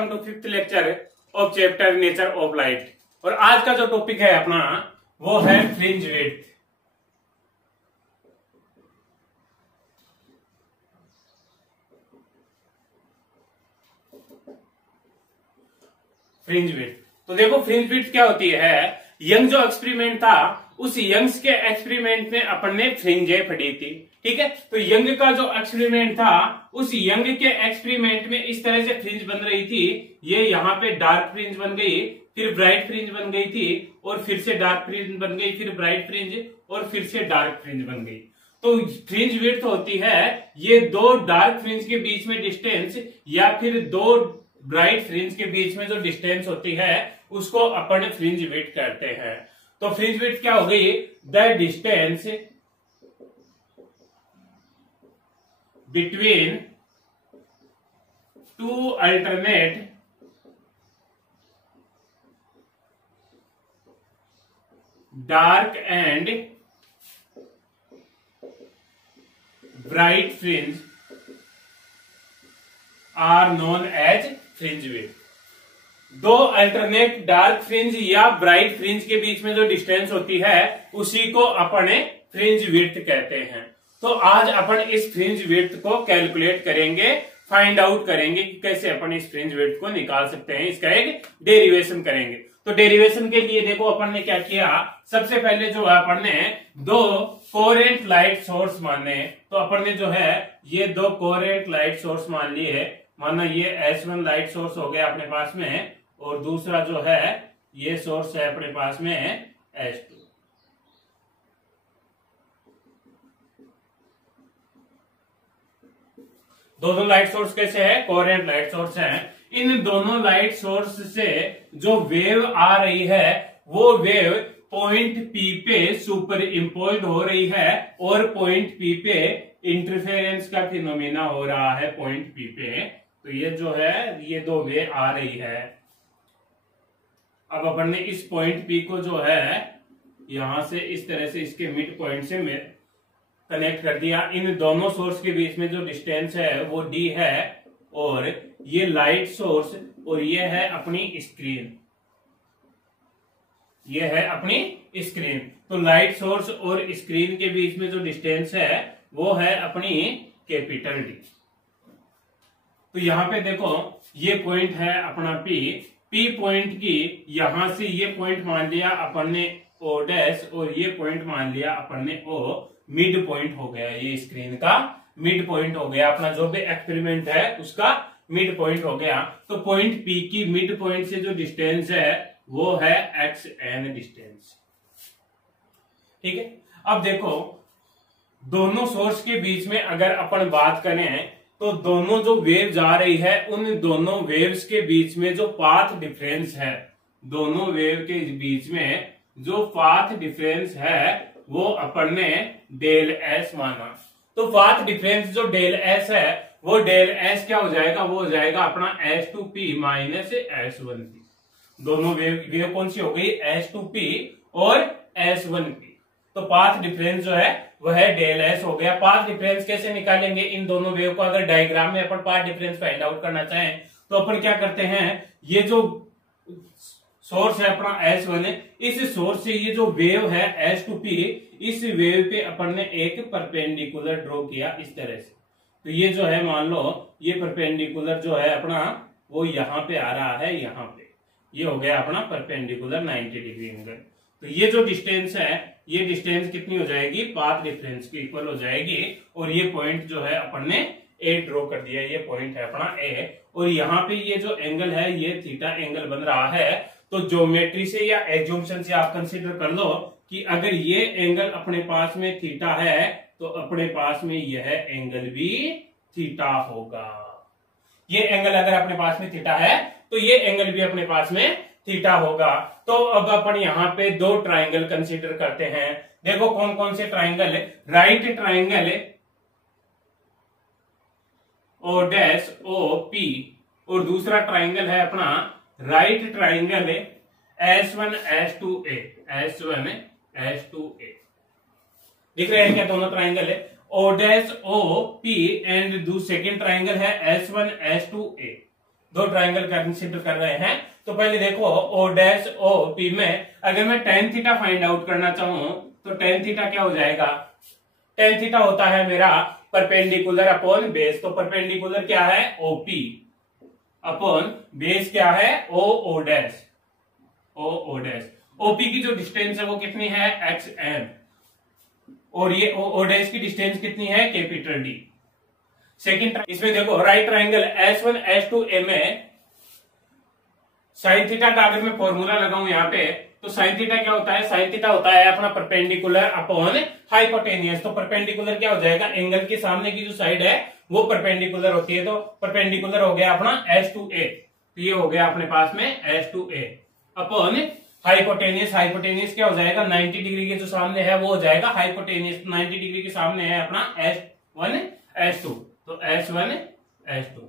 Welcome to fifth lecture of chapter nature of light. और आज का जो टॉपिक है अपना वो है फ्रिंज विड्थ। फ्रिंज विड्थ, तो देखो फ्रिंज विड्थ क्या होती है। यंग जो एक्सपेरिमेंट था उस यंग्स के एक्सपेरिमेंट में अपन ने फ्रिंजें पढ़ी थी, ठीक है। तो यंग का जो एक्सपेरिमेंट था उस यंग के एक्सपेरिमेंट में इस तरह से फ्रिंज बन रही थी। ये यहाँ पे डार्क फ्रिंज बन गई, फिर ब्राइट फ्रिंज बन गई थी, और फिर से डार्क फ्रिंज बन गई, फिर ब्राइट फ्रिंज, और फिर से डार्क फ्रिंज बन गई। तो फ्रिंज विड्थ होती है ये दो डार्क फ्रिंज के बीच में डिस्टेंस या फिर दो ब्राइट फ्रिंज के बीच में जो डिस्टेंस होती है उसको अपन फ्रिंज विड्थ कहते हैं। तो फ्रिंज विड्थ क्या हो गई, the distance between two alternate dark and bright fringe are known as fringe width. दो अल्टरनेट डार्क फ्रिंज या ब्राइट फ्रिंज के बीच में जो डिस्टेंस होती है उसी को अपन फ्रिंज विड्थ कहते हैं। तो आज अपन इस फ्रिंज विड्थ को कैलकुलेट करेंगे, फाइंड आउट करेंगे कि कैसे अपन इस फ्रिंज विड्थ को निकाल सकते हैं। इसका एक डेरिवेशन करेंगे। तो डेरिवेशन के लिए देखो अपन ने क्या किया, सबसे पहले जो है अपन ने दो कोहेरेंट लाइट सोर्स माने। तो अपन ने जो है ये दो कोहेरेंट लाइट सोर्स मान लिए। माना ये S1 लाइट सोर्स हो गया अपने पास में, और दूसरा जो है ये सोर्स है अपने पास में S2। दोनों लाइट सोर्स कैसे है, कोहेरेंट लाइट सोर्स है। इन दोनों लाइट सोर्स से जो वेव आ रही है वो वेव पॉइंट P पे सुपर इम्पोज्ड हो रही है, और पॉइंट P पे इंटरफेरेंस का फिनोमेना हो रहा है पॉइंट P पे। तो ये जो है ये दो वेव आ रही है। अब अपन ने इस पॉइंट P को जो है यहां से इस तरह से इसके मिड पॉइंट से कनेक्ट कर दिया। इन दोनों सोर्स के बीच में जो डिस्टेंस है वो D है, और ये लाइट सोर्स और ये है अपनी स्क्रीन, ये है अपनी स्क्रीन। तो लाइट सोर्स और स्क्रीन के बीच में जो डिस्टेंस है वो है अपनी कैपिटल D। तो यहां पे देखो ये पॉइंट है अपना P पॉइंट की यहां से ये पॉइंट मान लिया अपन ने O डैश, और ये पॉइंट मान लिया अपन ने O। मिड पॉइंट हो गया, ये स्क्रीन का मिड पॉइंट हो गया। अपना जो भी एक्सपेरिमेंट है उसका मिड पॉइंट हो गया। तो पॉइंट P की मिड पॉइंट से जो डिस्टेंस है वो है XN डिस्टेंस, ठीक है। अब देखो दोनों सोर्स के बीच में अगर अपन बात करें तो दोनों जो वेव जा रही है उन दोनों वेव्स के बीच में जो पाथ डिफरेंस है, दोनों वेव के बीच में जो पाथ डिफरेंस है वो अपन ने डेल S माना। तो पाथ डिफरेंस जो डेल S है वो डेल S क्या हो जाएगा, वो हो जाएगा अपना S2P माइनस S1P। दोनों वेव कौन सी हो गई, S2P और S1P। तो पाथ डिफरेंस जो है वह डेल S हो गया। पाथ डिफरेंस कैसे निकालेंगे इन दोनों वेव को, अगर डायग्राम में अपन पाथ डिफरेंस फाइंड आउट करना चाहें तो अपन क्या करते हैं, ये जो सोर्स है अपना S1, इस सोर्स से ये जो वेव है S2P, इस वेव पे अपन ने एक परपेंडिकुलर ड्रॉ किया इस तरह से। तो ये जो है मान लो ये परपेंडिकुलर जो है अपना वो यहाँ पे आ रहा है, यहाँ पे ये हो गया अपना परपेंडिकुलर 90 डिग्री एंगल। तो ये जो डिस्टेंस है ये डिस्टेंस कितनी हो जाएगी, पाथ डिफरेंस की इक्वल हो जाएगी। और ये पॉइंट जो है अपन ने A ड्रॉ कर दिया, ये पॉइंट है अपना A, और यहाँ पे ये जो एंगल है ये थीटा एंगल बन रहा है। तो ज्योमेट्री से या एज्यूम्पशन से आप कंसीडर कर लो कि अगर ये एंगल अपने पास में थीटा है तो अपने पास में यह एंगल भी थीटा होगा। ये एंगल अगर अपने पास में थीटा है तो ये एंगल भी अपने पास में थीटा होगा। तो अब अपन यहाँ पे दो ट्राइंगल कंसीडर करते हैं। देखो कौन कौन से triangle, right triangle O dash OP, और दूसरा ट्राइंगल है अपना right triangle S1 S2A, S1 S2A। दिख रहे हैं क्या दोनों ट्राइंगल है, O dash OP, and second triangle है S1 S2A। दो ट्राइंगल कंसिडर कर रहे हैं। तो पहले देखो ओ डैश ओ पी में अगर मैं टेन थीटा फाइंड आउट करना चाहूं तो टेन थीटा क्या हो जाएगा, टेन थीटा होता है मेरा परपेंडिकुलर अपॉन बेस। तो परपेंडिकुलर क्या है ओपी अपॉन बेस क्या है O dash, O dash. OP की जो डिस्टेंस है वो कितनी है एक्स एन, और ये ओ डैश की डिस्टेंस कितनी है कैपिटल डी। सेकंड इसमें देखो राइट ट्राइंगल S1 S2 ए में साइन थीटा का अगर मैं फॉर्मूला लगाऊं यहाँ पे तो साइन थीटा क्या होता है, साइन थीटा होता है अपना परपेंडिकुलर अपॉन हाइपोटेनियस। तो परपेंडिकुलर क्या हो जाएगा, एंगल के सामने की जो साइड है वो परपेंडिकुलर होती है। तो परपेंडिकुलर हो गया अपना S2A, तो ये हो गया अपने पास में S2A अपॉन हाइपोटेनियस। हाइपोटेनियस क्या हो जाएगा 90 डिग्री के जो सामने है वो हो जाएगा हाइपोटेनियस। 90 डिग्री के सामने है अपना S1 S2, तो S1 S2।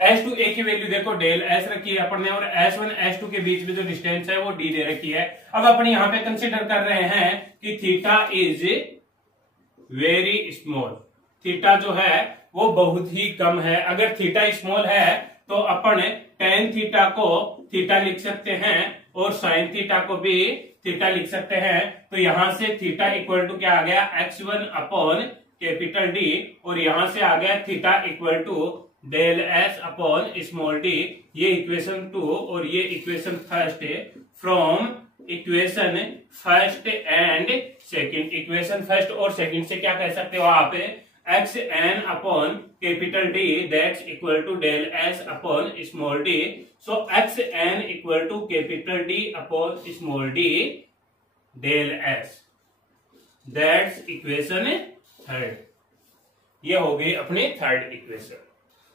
S2A की वैल्यू देखो डेल S रखी है अपन ने, और S1 S2 के बीच में जो डिस्टेंस है वो D दे रखी है। अब अपन यहाँ पे कंसिडर कर रहे हैं कि theta is very small, theta जो है वो बहुत ही कम है। अगर थीटा स्मॉल है तो अपन टेन थीटा को थीटा लिख सकते हैं और साइन थीटा को भी थीटा लिख सकते हैं। तो यहां से थीटा इक्वल टू क्या आ गया x1 अपॉन कैपिटल डी, और यहां से आ गया theta equal to del S upon small D. ये इक्वेशन 2 और ये equation first from equation first and second. Equation first और सेकंड से क्या कह सकते हो आप, X N upon capital D that's equal to del S upon small D. So X N equal to capital D upon small D del S, that's equation third. ये हो गई अपनी थर्ड इक्वेशन।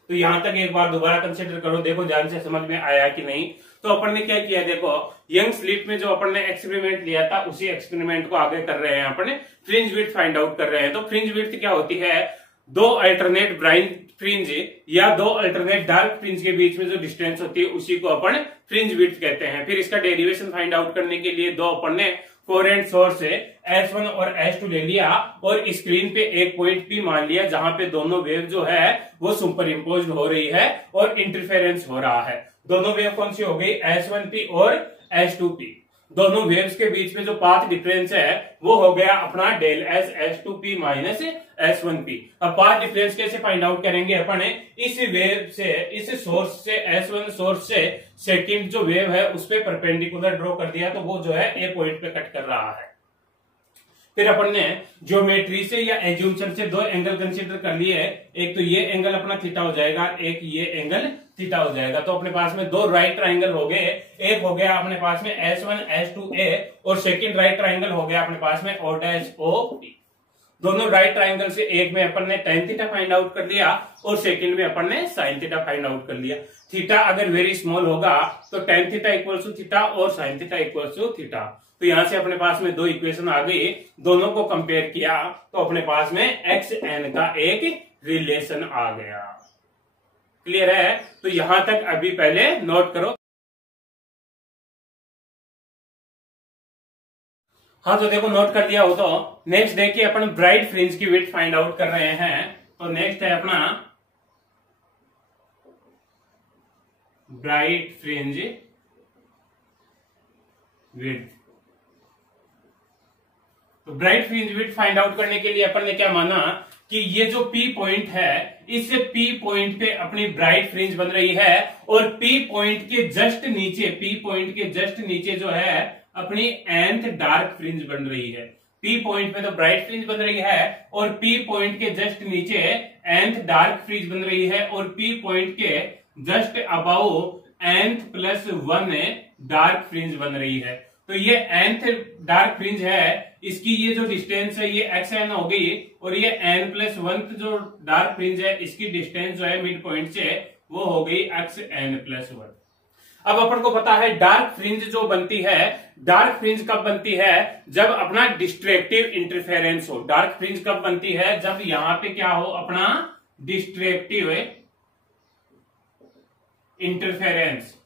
तो यहां तक एक बार दोबारा कंसिडर करो, देखो ध्यान से समझ में आया कि नहीं। तो अपन ने क्या किया, देखो यंग स्लिप में जो अपन ने एक्सपेरिमेंट लिया था उसी एक्सपेरिमेंट को आगे कर रहे हैं। अपन फ्रिंज विड्थ फाइंड आउट कर रहे हैं। तो फ्रिंज विड्थ क्या होती है, दो अल्टरनेट ब्राइट फ्रिंज या दो अल्टरनेट डार्क फ्रिंज के बीच में जो डिस्टेंस होती है उसी को अपन फ्रिंज विड्थ कहते हैं। फिर इसका डेरिवेशन फाइंड आउट करने के लिए दो अपन ने कोहेरेंट सोर्स से S1 और S2 ले लिया और स्क्रीन पे एक पॉइंट P मान लिया जहां पे दोनों वेव जो है वो सुपर इम्पोज हो रही है और इंटरफेरेंस हो रहा है। दोनों वेव कौन सी हो गई, S1P और S2P। दोनों वेव्स के बीच में जो पाथ डिफरेंस है वो हो गया अपना del S S2P minus S1P। अब पाथ डिफरेंस कैसे फाइंड आउट करेंगे अपन, इस वेव से, इस सोर्स से, S1 सोर्स से सेकंड जो वेव है उस पे परपेंडिकुलर ड्रॉ कर दिया तो वो जो है ए पॉइंट पे कट कर रहा है। फिर अपन ने ज्योमेट्री से या एज्यूम्पशन से दो एंगल कंसीडर कर लिए। एक तो ये एंगल अपना थीटा हो जाएगा, एक ये एंगल थीटा हो जाएगा। तो अपने पास में दो राइट ट्राइंगल हो गए। एक हो गया अपने पास में S1 S2A और सेकंड राइट ट्राइंगल हो गया अपने पास में O डैश OP। दोनों राइट ट्राइंगल से एक में अपन ने tan थीटा फाइंड आउट कर लिया और सेकंड में अपन ने sin थीटा फाइंड आउट कर लिया। थीटा अगर वेरी स्मॉल होगा तो tan theta equals to theta और sin theta equals to theta. तो यहां से अपने पास में दो इक्वेशन आ गई, दोनों को कंपेयर किया तो अपने पास में xn का एक रिलेशन आ गया। क्लियर है? तो यहां तक अभी पहले नोट करो। हाँ तो देखो नोट कर दिया हो तो नेक्स्ट देखिए अपन ब्राइट फ्रिंज की विड्थ फाइंड आउट कर रहे हैं। तो नेक्स्ट है अपना ब्राइट फ्रिंज विड्थ। तो bright fringe width find out करने के लिए अपन ने क्या माना कि ये जो P पॉइंट है इस P पॉइंट पे अपनी ब्राइट फ्रिंज बन रही है और P पॉइंट के जस्ट नीचे, P पॉइंट के जस्ट नीचे जो है अपनी nth डार्क फ्रिंज बन रही है। P पॉइंट पे तो ब्राइट फ्रिंज बन रही है और P पॉइंट के जस्ट नीचे nth डार्क फ्रिंज बन रही है और P पॉइंट के just above nth plus 1 dark fringe बन रही है। तो ये nth डार्क फ्रिंज है, इसकी ये जो डिस्टेंस है ये xn हो गई और ये n प्लस 1 जो डार्क फ्रिंज है इसकी डिस्टेंस जो है मिड पॉइंट से वो हो गई xn प्लस 1। अब अपन को पता है डार्क फ्रिंज जो बनती है, डार्क फ्रिंज कब बनती है, जब अपना डिस्ट्रैक्टिव इंटरफेरेंस हो। डार्क फ्रिंज कब बनती है, जब यहां पे क्या हो, अपना डिस्ट्रैक्टिव इंटरफेरेंस।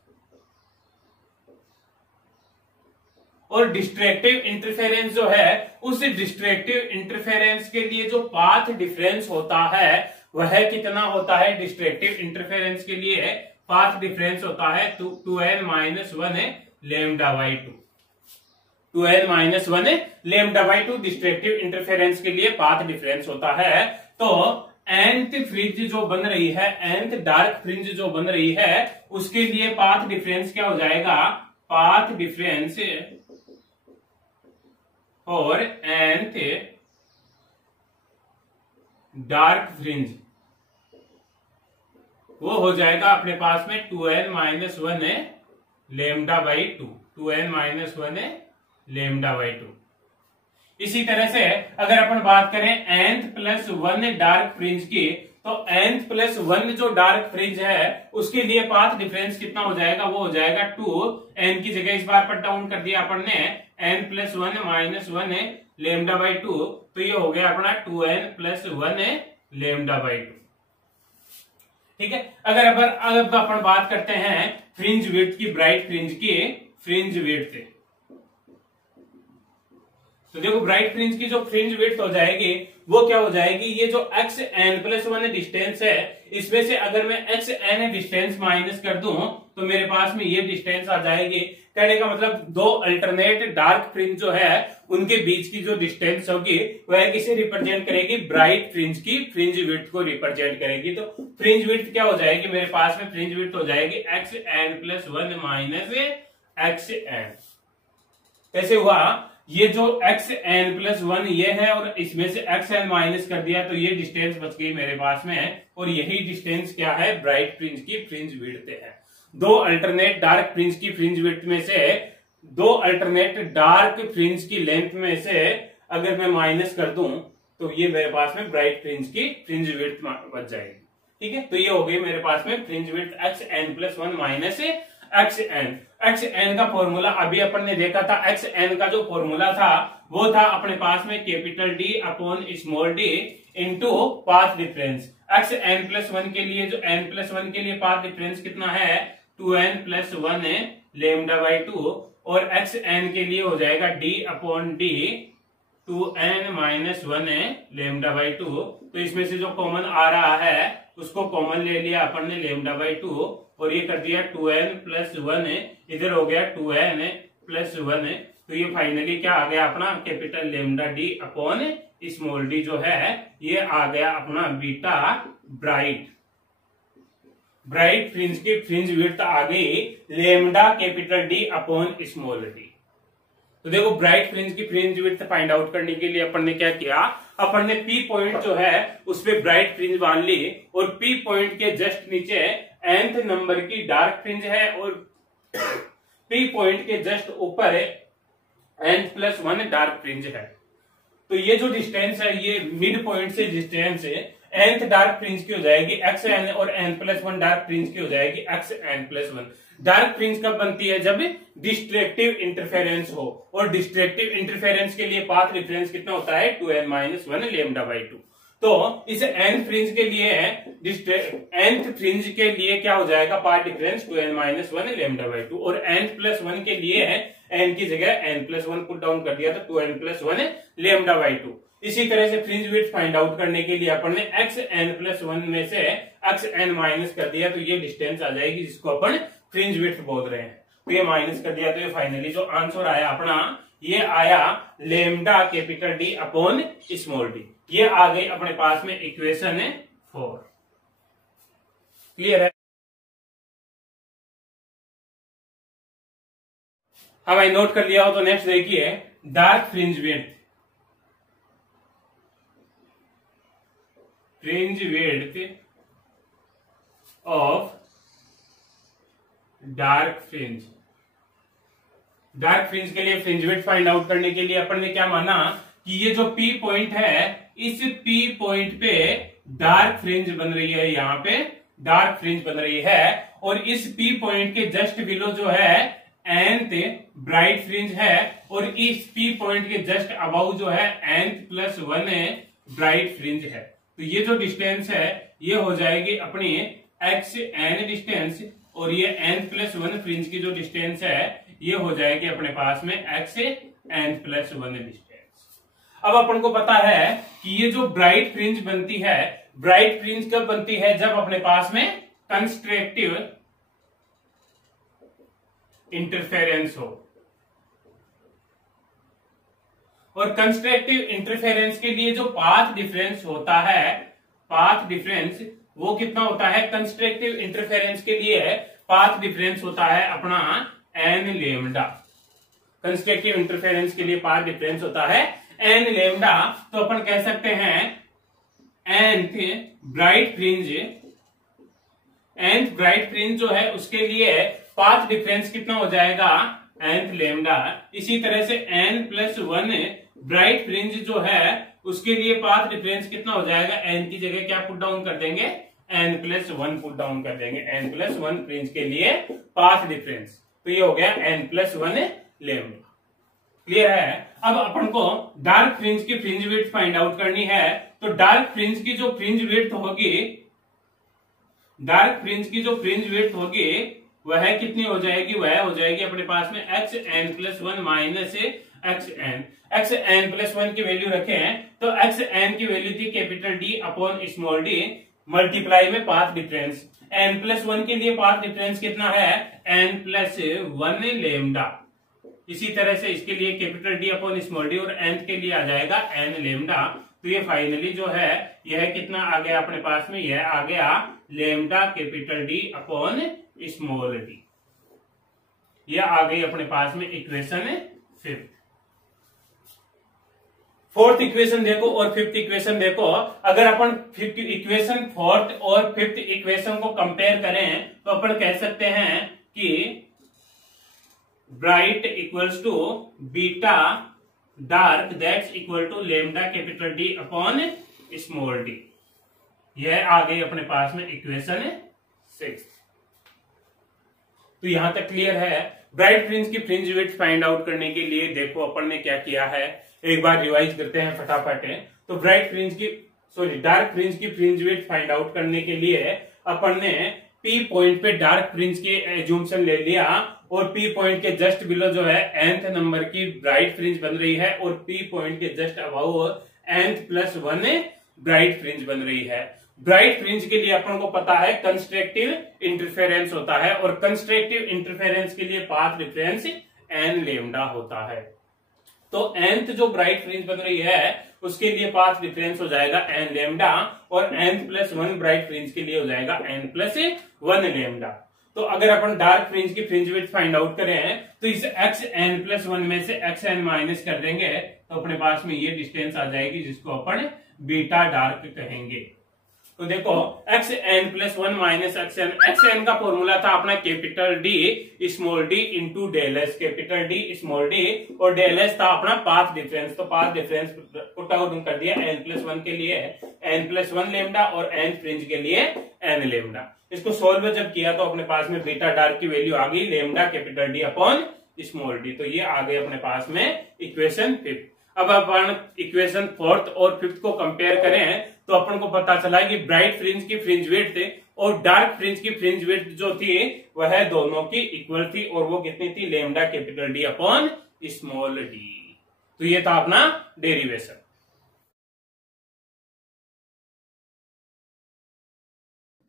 और डिस्ट्रैक्टिव इंटरफेरेंस जो है उस डिस्ट्रैक्टिव इंटरफेरेंस के लिए जो पाथ डिफरेंस होता है वह कितना होता है डिस्ट्रक्टिव इंटरफेरेंस के लिए पाथ डिफरेंस होता है 2n-1 λ/2। 2n-1 λ/2 डिस्ट्रक्टिव इंटरफेरेंस के लिए पाथ डिफरेंस होता है। तो nth फ्रिंज जो बन रही है, nth डार्क फ्रिंज जो बन रही है, उसके लिए पाथ डिफरेंस क्या हो जाएगा, पाथ डिफरेंस और nth डार्क फ्रिंज वो हो जाएगा अपने पास में 2n-1 λ/2। 2n-1 λ/2। इसी तरह से अगर अपन बात करें nth+1 डार्क फ्रिंज की, तो nth+1 जो डार्क फ्रिंज है उसके लिए पाथ डिफरेंस कितना हो जाएगा, वो हो जाएगा 2n की जगह इस बार पर डाउन कर दिया अपन ने n+1 -1 λ/2, तो ये हो गया अपना 2n+1 λ/2। ठीक है। अगर अब अपन बात करते हैं फ्रिंज विड्थ की, ब्राइट फ्रिंज की फ्रिंज विड्थ, तो देखो ब्राइट फ्रिंज की जो फ्रिंज विड्थ हो जाएगी वो क्या हो जाएगी, ये जो xn+1 डिस्टेंस है, इसमें से अगर मैं xn डिस्टेंस माइनस कर दूं तो मेरे पास में ये डिस्टेंस आ जाएगी। कहने का मतलब दो अल्टरनेट डार्क फ्रिंज जो है उनके बीच की जो डिस्टेंस होगी वह किसे रिप्रेजेंट करेगी, ब्राइट फ्रिंज की फ्रिंज विड्थ को रिप्रेजेंट करेगी। तो फ्रिंज विड्थ क्या हो जाएगी मेरे पास में, फ्रिंज विड्थ हो जाएगी xn+1 - xn। कैसे हुआ, ये जो xn+1 ये है और इसमें से xn माइनस कर दिया तो ये डिस्टेंस बच गई मेरे पास में, और यही डिस्टेंस क्या है, ब्राइट फ्रिंज की फ्रिंज विड्थ है। दो अल्टरनेट डार्क फ्रिंज की फ्रिंज विड्थ में से, दो अल्टरनेट डार्क फ्रिंज की लेंथ में से अगर मैं माइनस कर दूं तो ये मेरे पास में ब्राइट फ्रिंज की फ्रिंज विड्थ बच जाएगी। ठीक है, तो ये हो गई मेरे पास में fringe width xn+1 - xn। xn का फॉर्मूला अभी अपन ने देखा था, xn का जो फॉर्मूला था वो था अपने पास में D/d into path difference. xn+1 के लिए, जो n+1 के लिए पाथ डिफरेंस कितना है 2n+1 λ/2, और xn के लिए हो जाएगा D/d 2n-1 λ/2। तो इसमें से जो कॉमन आ रहा है उसको कॉमन ले लिया अपन ने λ/2, और ये कर दिया 2n+1, इधर हो गया 2n+1। तो ये फाइनली क्या आ गया अपना कैपिटल λD/d जो है ये आ गया अपना बीटा ब्राइट। ब्राइट फ्रिंज की फ्रिंज विड्थ आ गई λD/d। तो देखो ब्राइट फ्रिंज की फ्रिंज विड्थ फाइंड आउट करने के लिए अपन ने क्या किया, अपन ने P पॉइंट जो है उस पे ब्राइट फ्रिंज बांध ली, और P पॉइंट के जस्ट नीचे nth नंबर की डार्क फ्रिंज है, और P पॉइंट के जस्ट ऊपर n+1 डार्क फ्रिंज है। तो ये जो डिस्टेंस है ये मिड पॉइंट से डिस्टेंस है nth डार्क फ्रिंज की हो जाएगी xn, और n+1 डार्क फ्रिंज की हो जाएगी xn+1। डार्क फ्रिंज कब बनती है, जब डिस्ट्रक्टिव इंटरफेरेंस हो, और डिस्ट्रक्टिव इंटरफेरेंस के लिए पाथ डिफरेंस कितना होता है 2n-1 λ/2। तो इस n फ्रिंज के लिए, nth फ्रिंज के लिए क्या हो जाएगा पाथ डिफरेंस 2n-1 λ/2, और n+1 के लिए n की जगह n+1 पुट डाउन कर दिया तो 2n+1 λ/2। इसी तरह से फ्रिंज विड्थ फाइंड आउट करने के लिए अपन ने xn+1 में से xn माइनस कर दिया तो ये डिस्टेंस आ जाएगी जिसको अपन फ्रिंज विड्थ बोल रहे हैं। तो ये माइनस कर दिया तो ये फाइनली जो आंसर आया अपना ये आया λD/d। ये आ गई अपने पास में इक्वेशन 4। क्लियर है? हाँ भाई, नोट कर लिया हो तो नेक्स्ट देखिए dark fringe width. Fringe width of dark fringe. Dark fringe के लिए फ्रिंज विड्थ फाइंड आउट करने के लिए अपन ने क्या माना कि ये जो P पॉइंट है, इस P पॉइंट पे डार्क फ्रिंज बन रही है, यहाँ पे डार्क फ्रिंज बन रही है, और इस P पॉइंट के जस्ट बिलो जो है nth ब्राइट फ्रिंज है, और इस P पॉइंट के जस्ट अबाउ जो है n+1 ब्राइट फ्रिंज है। तो ये जो डिस्टेंस है ये हो जाएगी अपनी xn डिस्टेंस, और ये n+1 फ्रिंज की जो डिस्टेंस है ये हो जाएगी अपने पास में xn+1 डिस्टेंस। अब अपन को पता है कि ये जो ब्राइट फ्रिंज बनती है, ब्राइट फ्रिंज कब बनती है? जब अपने पास में कंस्ट्रक्टिव इंटरफेरेंस हो। और कंस्ट्रक्टिव इंटरफेरेंस के लिए जो पाथ डिफरेंस होता है, पाथ डिफरेंस वो कितना होता है? कंस्ट्रक्टिव इंटरफेरेंस के लिए पाथ डिफरेंस होता है अपना एन लेमडा। कंस्ट्रक्टिव इंटरफेरेंस के लिए पाथ डिफरेंस होता है एन लेमडा। तो अपन कह सकते हैं nth ब्राइट फ्रिंज जो है उसके लिए पाथ डिफरेंस कितना हो जाएगा? nth lambda. इसी तरह से n+1 ब्राइट फ्रिंज जो है उसके लिए पाथ डिफरेंस कितना हो जाएगा? n की जगह क्या पुट डाउन कर देंगे? n+1 पुट डाउन कर देंगे। n+1 फ्रिंज के लिए पाथ डिफरेंस, तो ये हो गया n+1 लेमडा। क्लियर है? अब अपन को डार्क फ्रिंज की फ्रिंज विड्थ फाइंड आउट करनी है। तो डार्क फ्रिंज की जो फ्रिंज विड्थ होगी, डार्क फ्रिंज की जो फ्रिंज विड्थ होगी वह कितनी हो जाएगी? वह हो जाएगी अपने पास में xn+1 माइनस xn। xn+1 की वैल्यू रखे हैं तो xn की वैल्यू थी capital D upon small d multiply में पाथ डिफरेंस। n+1 के लिए पाथ डिफरेंस कितना है? n+1 lambda. इसी तरह से इसके लिए capital D upon small d और nth के लिए आ जाएगा n लेमडा। तो ये फाइनली जो है यह कितना आ गया अपने पास में? यह आ गया lambda capital D upon small d। यह आ गई अपने पास में इक्वेशन 5। फोर्थ इक्वेशन देखो और फिफ्थ इक्वेशन देखो। अगर अपन फिफ्थ इक्वेशन फोर्थ और फिफ्थ इक्वेशन को कंपेयर करें तो अपन कह सकते हैं कि bright equals to beta dark that's equal to lambda capital D upon small d। यह आ गई अपने पास में इक्वेशन 6। तो यहां तक क्लियर है। ब्राइट फ्रिंज की फ्रिंज विड्थ फाइंड आउट करने के लिए देखो अपन ने क्या किया है, एक बार रिवाइज करते हैं फटाफट। तो डार्क फ्रिंज की फ्रिंज विड्थ फाइंड आउट करने के लिए अपन ने P पॉइंट पे डार्क फ्रिंज की एज्यूम्पशन ले लिया और P पॉइंट के जस्ट बिलो जो है nth नंबर की ब्राइट फ्रिंज बन रही है और P पॉइंट के just above nth+1 bright fringe बन रही है। ब्राइट फ्रिंज के लिए अपन को पता है कंस्ट्रक्टिव इंटरफेरेंस होता है और कंस्ट्रक्टिव इंटरफेरेंस के लिए पाथ डिफरेंस n लेमडा होता है। तो nth जो ब्राइट फ्रिंज बन रही है उसके लिए पाथ डिफरेंस हो जाएगा n लेमडा और n+1 ब्राइट फ्रिंज के लिए हो जाएगा n+1 लेमडा। तो अगर अपन डार्क फ्रिंज की फ्रिंज विड्थ फाइंड आउट करें तो इस xn+1 में से xn माइनस कर देंगे तो अपने पास में ये डिस्टेंस आ जाएगी जिसको अपन बीटा डार्क कहेंगे। तो देखो xn+1 माइनस xn का फॉर्मूला था अपना capital D small d into del S. Capital D small d और डेल एस था अपना पाथ डिफरेंस। तो पाथ डिफरेंस पुट आउट कर दिया n+1 के लिए n+1 लेमडा और n फ्रिंज के लिए n लेमडा। इसको सोल्व जब किया तो अपने पास में बीटा डार्क की वैल्यू आ गई lambda capital D upon small d। तो ये आ गए अपने पास में इक्वेशन 5। अब अपन इक्वेशन 4th और 5th को कंपेयर करें तो अपन को पता चला कि ब्राइट फ्रिंज की फ्रिंज विड्थ और डार्क फ्रिंज की फ्रिंज विड्थ जो थी वह दोनों की इक्वल थी और वो कितनी थी? Lambda capital D upon small d। तो ये था अपना डेरिवेशन।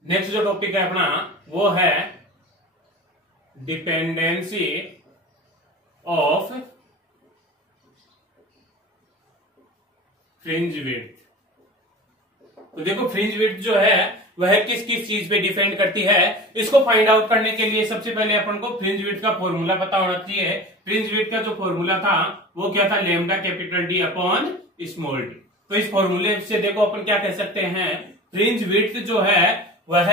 नेक्स्ट जो टॉपिक है अपना वो है डिपेंडेंसी ऑफ फ्रिंज विड्थ। तो देखो फ्रिंज विड्थ जो है वह किस किस चीज पे डिपेंड करती है, इसको फाइंड आउट करने के लिए सबसे पहले अपन को फ्रिंज विड्थ का फॉर्मूला पता होना चाहिए। फ्रिंज विड्थ का जो फॉर्मूला था वो क्या था? Lambda capital D upon small d। तो इस फॉर्मूले से देखो अपन क्या कह सकते हैं, फ्रिंज विड्थ जो है वह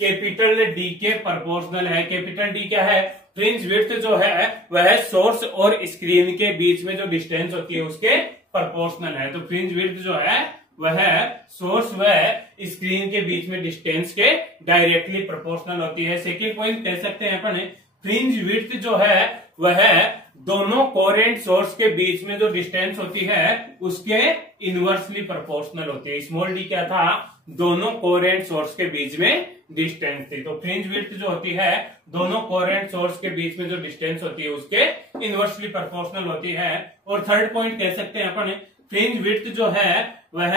कैपिटल D के प्रोपोर्शनल है। कैपिटल D क्या है? फ्रिंज विड्थ जो है वह सोर्स और स्क्रीन के बीच में जो डिस्टेंस होती है उसके प्रोपोर्शनल है। तो फ्रिंज विड्थ जो है वह सोर्स व स्क्रीन के बीच में डिस्टेंस के डायरेक्टली प्रोपोर्शनल होती है। सेकंड पॉइंट कह सकते हैं अपन फ्रिंज विड्थ जो है वह दोनों कोरेंट सोर्स के बीच में जो डिस्टेंस होती है उसके इनवर्सली प्रोपोर्शनल होती है। स्मॉल d क्या था? दोनों कोरेंट सोर्स के बीच में डिस्टेंस थी। तो फ्रिंज विड्थ जो होती है दोनों कोरेंट सोर्स के बीच में जो डिस्टेंस होती है उसके इनवर्सली प्रोपोर्शनल होती है। और थर्ड पॉइंट कह सकते हैं अपन फ्रिंज विड्थ जो है वह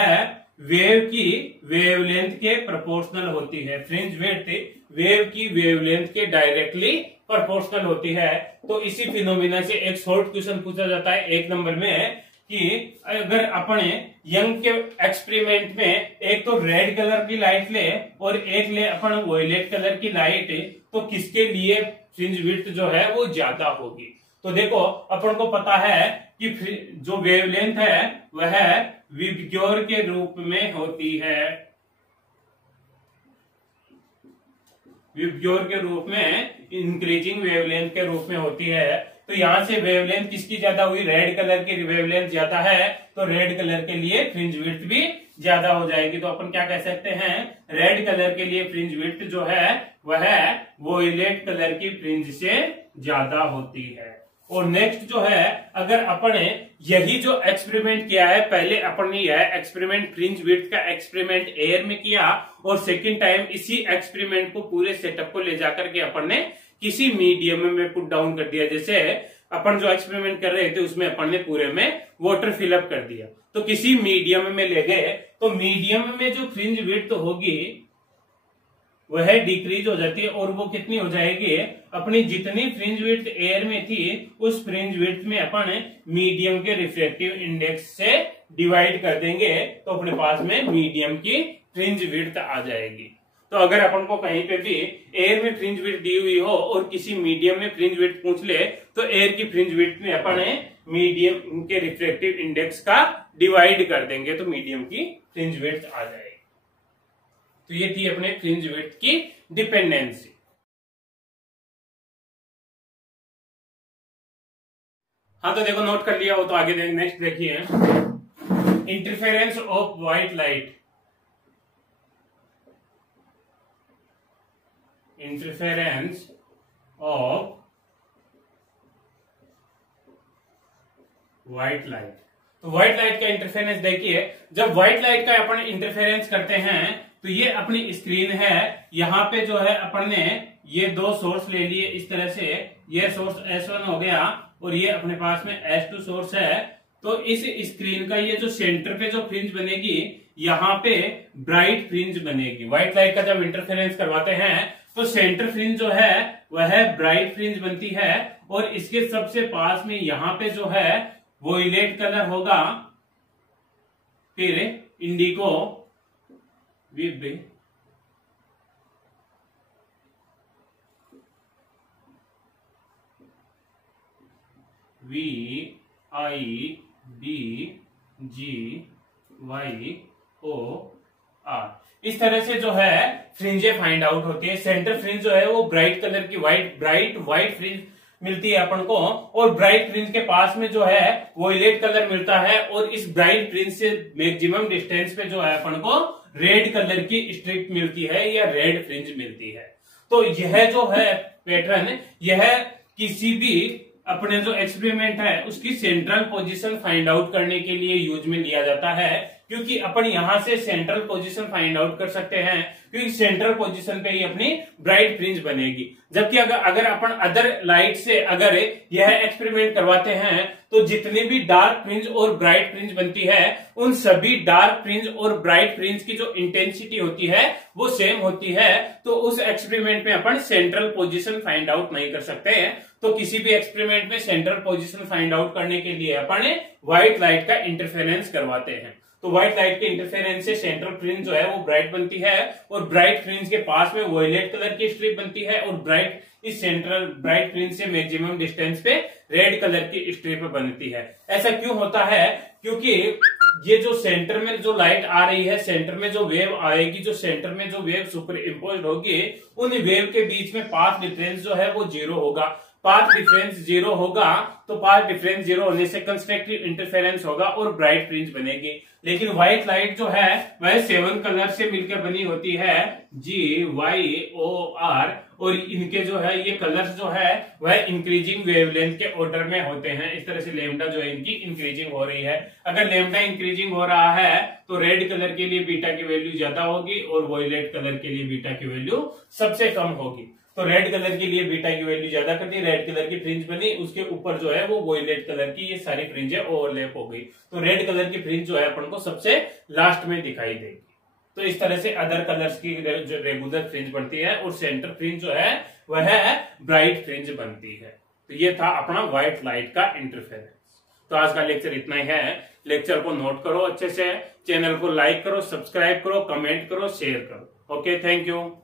वेव की वेवलेंथ के प्रोपोर्शनल होती है। फ्रिंज विड्थ वेव की वेवलेंथ के डायरेक्टली प्रोपोर्शनल होती है। तो इसी फिनोमिना से एक शॉर्ट क्वेश्चन पूछा जाता है 1 नंबर में कि अगर अपने यंग के एक्सपेरिमेंट में एक तो रेड कलर की लाइट ले और एक ले अपन वॉयलेट कलर की लाइट, तो किसके लिए फ्रिंज विड्थ जो है वो ज्यादा होगी। तो देखो अपन को पता है कि जो वेवलेंथ है वह विबग्योर के रूप में होती है, विबग्योर के रूप में इंक्रीजिंग वेवलेंथ के रूप में होती है। तो यहां से वेवलेंथ किसकी ज्यादा हुई, रेड कलर की वेवलेंथ ज्यादा है, तो रेड कलर के लिए फ्रिंज विड्थ भी ज्यादा हो जाएगी। तो अपन क्या कह सकते हैं, रेड कलर के लिए फ्रिंज विड्थ जो है वह वोयलेट कलर की फ्रिंज से ज्यादा होती है। और नेक्स्ट जो है, अगर अपन यही जो एक्सपेरिमेंट किया है, पहले अपन ने यह एक्सपेरिमेंट फ्रिंज विड्थ का एक्सपेरिमेंट एयर में किया और सेकेंड टाइम इसी एक्सपेरिमेंट को पूरे सेटअप को ले जाकर के अपन ने किसी मीडियम में पुट डाउन कर दिया। जैसे अपन जो एक्सपेरिमेंट कर रहे थे उसमें अपन ने पूरे में वाटर फिलअप कर दिया, तो किसी मीडियम में ले गए, तो मीडियम में जो फ्रिंज विड्थ होगी वह डिक्रीज हो जाती है और वो कितनी हो जाएगी, अपनी जितनी फ्रिंज विड्थ एयर में थी उस फ्रिंज विड्थ में अपन मीडियम के रिफ्रैक्टिव इंडेक्स से डिवाइड कर देंगे, तो अपने पास में मीडियम की फ्रिंज विड्थ आ जाएगी। तो अगर अपन को कहीं पे भी एयर में फ्रिंज विड्थ दी हुई हो और किसी मीडियम में फ्रिंज विड्थ पूछ ले, तो एयर की फ्रिंज विड्थ में अपन मीडियम के रिफ्रैक्टिव इंडेक्स का डिवाइड कर देंगे, तो मीडियम की फ्रिंज विड्थ आ जाएगी। तो ये थी अपने फ्रिंज विड्थ की डिपेंडेंसी। हाँ, तो देखो नोट कर लिया हो तो आगे नेक्स्ट देखिए, interference of white light, interference of white light. तो व्हाइट लाइट का इंटरफेरेंस देखिए, जब व्हाइट लाइट का अपन इंटरफेरेंस करते हैं तो ये अपनी स्क्रीन है, यहाँ पे जो है अपन ने ये दो सोर्स ले लिए इस तरह से, ये सोर्स S1 हो गया और ये अपने पास में S2 सोर्स है। तो इस स्क्रीन का ये जो सेंटर पे जो फ्रिंज बनेगी, यहाँ पे ब्राइट फ्रिंज बनेगी। व्हाइट लाइट का जब इंटरफेरेंस करवाते हैं तो सेंटर फ्रिंज जो है वह ब्राइट फ्रिंज बनती है और इसके सबसे पास में यहाँ पे जो है वोयलेट कलर होगा, फिर इंडिगो, विब, VIBGYOR, इस तरह से जो है फ्रिंजे फाइंड आउट होती है। सेंटर फ्रिंज जो है वो ब्राइट कलर की ब्राइट व्हाइट फ्रिंज मिलती है अपन को, और ब्राइट फ्रिंज के पास में जो है वोयलेट कलर मिलता है, और इस ब्राइट फ्रिंज से मैक्सिमम डिस्टेंस पे जो है अपन को रेड कलर की स्ट्रिप मिलती है या रेड फ्रिंज मिलती है। तो यह जो है पैटर्न, यह किसी भी अपने जो एक्सपेरिमेंट है उसकी सेंट्रल पोजीशन फाइंड आउट करने के लिए यूज में लिया जाता है, क्योंकि अपन यहां से सेंट्रल पोजीशन फाइंड आउट कर सकते हैं, क्योंकि सेंट्रल पोजीशन पे ही अपनी ब्राइट फ्रिंज बनेगी। जबकि अगर अपन अदर लाइट से अगर यह एक्सपेरिमेंट करवाते हैं तो जितनी भी डार्क फ्रिंज और ब्राइट फ्रिंज बनती है, उन सभी डार्क फ्रिंज और ब्राइट फ्रिंज की जो इंटेंसिटी होती है वो सेम होती है। तो उस एक्सपेरिमेंट में अपन सेंट्रल पोजीशन फाइंड आउट नहीं कर सकते हैं। तो किसी भी एक्सपेरिमेंट में सेंट्रल पोजीशन फाइंड आउट करने के लिए अपन व्हाइट लाइट का इंटरफेरेंस करवाते हैं। तो व्हाइट लाइट के इंटरफेरेंस से सेंट्रल फ्रिंज जो है वो ब्राइट बनती है और ब्राइट फ्रिंज के पास में वोयलेट कलर की स्ट्रिप बनती है, और इस सेंट्रल ब्राइट फ्रिंज से मैक्सिमम डिस्टेंस पे रेड कलर की स्ट्रिप बनती है। ऐसा क्यों होता है, क्योंकि ये जो सेंटर में जो लाइट आ रही है, सेंटर में जो वेव आएगी, जो सेंटर में जो वेव सुपर इम्पोज्ड होगी, उन वेव के बीच में पाथ डिफरेंस जो है वो 0 होगा। पाथ डिफरेंस 0 होगा तो पाथ डिफरेंस 0 होने से कंस्ट्रक्टिव इंटरफेरेंस होगा और ब्राइट फ्रिंज बनेगी। लेकिन व्हाइट लाइट जो है वह 7 कलर से मिलकर बनी होती है, GYOR, और इनके जो है ये कलर्स जो है वह इंक्रीजिंग वेवलेंथ के ऑर्डर में होते हैं। इस तरह से लेमडा जो है इनकी इंक्रीजिंग हो रही है। अगर लेमडा इंक्रीजिंग हो रहा है तो रेड कलर के लिए बीटा की वैल्यू ज्यादा होगी और वॉयलेट कलर के लिए बीटा की वैल्यू सबसे कम होगी। तो रेड कलर के लिए बीटा की वैल्यू ज्यादा कर दी, रेड कलर की फ्रिंज बनी, उसके ऊपर जो है वो वोयलेट कलर की ये सारी फ्रिंज ओवरलैप हो गई। तो रेड कलर की फ्रिंज जो है अपन को सबसे लास्ट में दिखाई देगी। तो इस तरह से अदर कलर्स की जो रेगुलर फ्रिंज बनती है और सेंटर फ्रिंज जो है वह ब्राइट फ्रिंज बनती है। तो ये था अपना व्हाइट लाइट का इंटरफेरेंस। तो आज का लेक्चर इतना ही है। लेक्चर को नोट करो अच्छे से, चैनल को लाइक करो, सब्सक्राइब करो, कमेंट करो, शेयर करो। Okay, thank you.